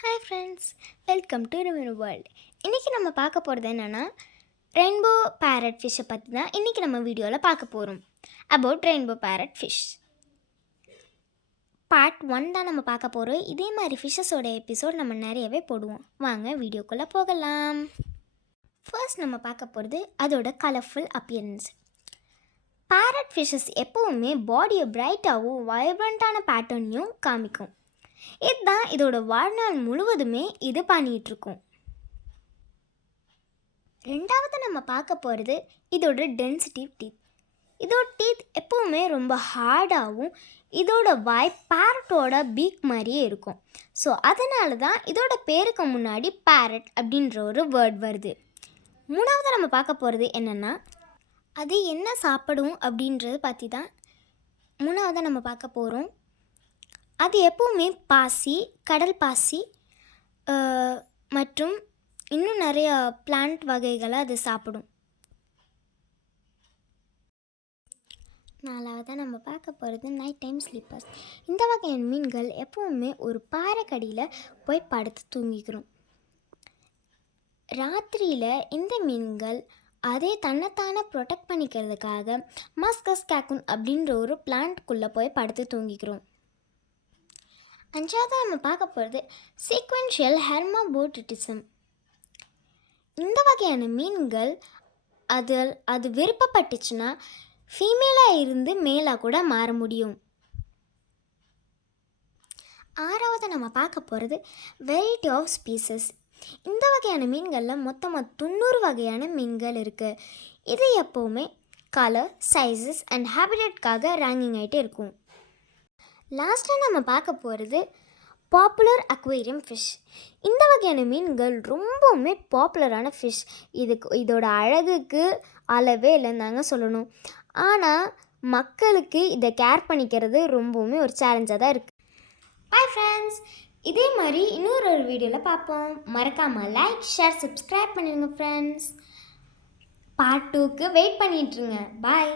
Hi friends, welcome to river world. இன்றைக்கி நம்ம பார்க்க போகிறது என்னென்னா ரெயின்போ பேரட் ஃபிஷ்ஷை பற்றி தான் இன்றைக்கி நம்ம வீடியோவில் பார்க்க போகிறோம். About rainbow farad fish part 1 தான் நம்ம பார்க்க போகிறோம். இதே மாதிரி ஃபிஷ்ஷஸோட எபிசோட் நம்ம நிறையவே போடுவோம். வாங்க வீடியோக்குள்ளே போகலாம். ஃபர்ஸ்ட் நம்ம பார்க்க போகிறது அதோட கலர்ஃபுல் அப்பியரன்ஸ். பேரட் ஃபிஷ்ஷஸ் எப்போவுமே பாடியை பிரைட்டாகவும் வைப்ரண்ட்டான பேட்டர்னையும் காமிக்கும். இதுதான் இதோட வாழ்நாள் முழுவதுமே இது பண்ணிகிட்ருக்கும். ரெண்டாவது நம்ம பார்க்க போகிறது இதோட டென்சிட்டிவ் டீத். இதோட டீத் எப்போவுமே ரொம்ப ஹார்டாகவும் இதோட வாய் பேரட்டோட பீக் மாதிரியே இருக்கும். ஸோ அதனால தான் இதோட பேருக்கு முன்னாடி பேரட் அப்படின்ற ஒரு வேர்ட் வருது. மூணாவது நம்ம பார்க்க போகிறது என்னென்னா அது என்ன சாப்பிடும் அப்படின்றது பற்றி தான் மூணாவது நம்ம பார்க்க போகிறோம். அது எப்போவுமே பாசி, கடல் பாசி மற்றும் இன்னும் நிறைய பிளான்ட் வகைகளை அது சாப்பிடும். நாலாவதாக நம்ம பார்க்க போகிறது நைட் டைம் ஸ்லீப்பர்ஸ். இந்த வகையான மீன்கள் எப்போவுமே ஒரு பாறைக்கடியில் போய் படுத்து தூங்கிக்கிறோம். ராத்திரியில் இந்த மீன்கள் அதே தன்னைத்தானே ப்ரொடெக்ட் பண்ணிக்கிறதுக்காக மஸ்கஸ் கேக்குன் அப்படின்ற ஒரு பிளான்ட்குள்ளே போய் படுத்து தூங்கிக்கிறோம். அஞ்சாவது நம்ம பார்க்க போகிறது சீக்வென்ஷியல் ஹெர்மாபோட்டிட்டிசம். இந்த வகையான மீன்கள் அது விருப்பப்பட்டுச்சுன்னா ஃபீமேலாக இருந்து மேலாக கூட மாற முடியும். ஆறாவது நம்ம பார்க்க போகிறது வெரைட்டி ஆஃப் ஸ்பீசஸ். இந்த வகையான மீன்களில் மொத்தமாக 90 வகையான மீன்கள் இருக்குது. இது எப்போவுமே கலர், சைஸஸ் அண்ட் ஹேபிட்டட்காக ரேங்கிங் ஆகிட்டே இருக்கும். லாஸ்ட்டாக நம்ம பார்க்க போகிறது பாப்புலர் அக்வேரியம் ஃபிஷ். இந்த வகையான மீன்கள் ரொம்பவுமே பாப்புலரான ஃபிஷ். இதோட அழகுக்கு அளவே இல்லைன்னு தாங்க சொல்லணும். ஆனால் மக்களுக்கு இதை கேர் பண்ணிக்கிறது ரொம்பவுமே ஒரு சேலஞ்சாக தான் இருக்குது. பாய் ஃப்ரெண்ட்ஸ், இதே மாதிரி இன்னொரு வீடியோவில் பார்ப்போம். மறக்காமல் லைக், ஷேர், சப்ஸ்கிரைப் பண்ணிடுங்க ஃப்ரெண்ட்ஸ். பார்ட் 2க்கு வெயிட் பண்ணிட்டுருங்க. பாய்.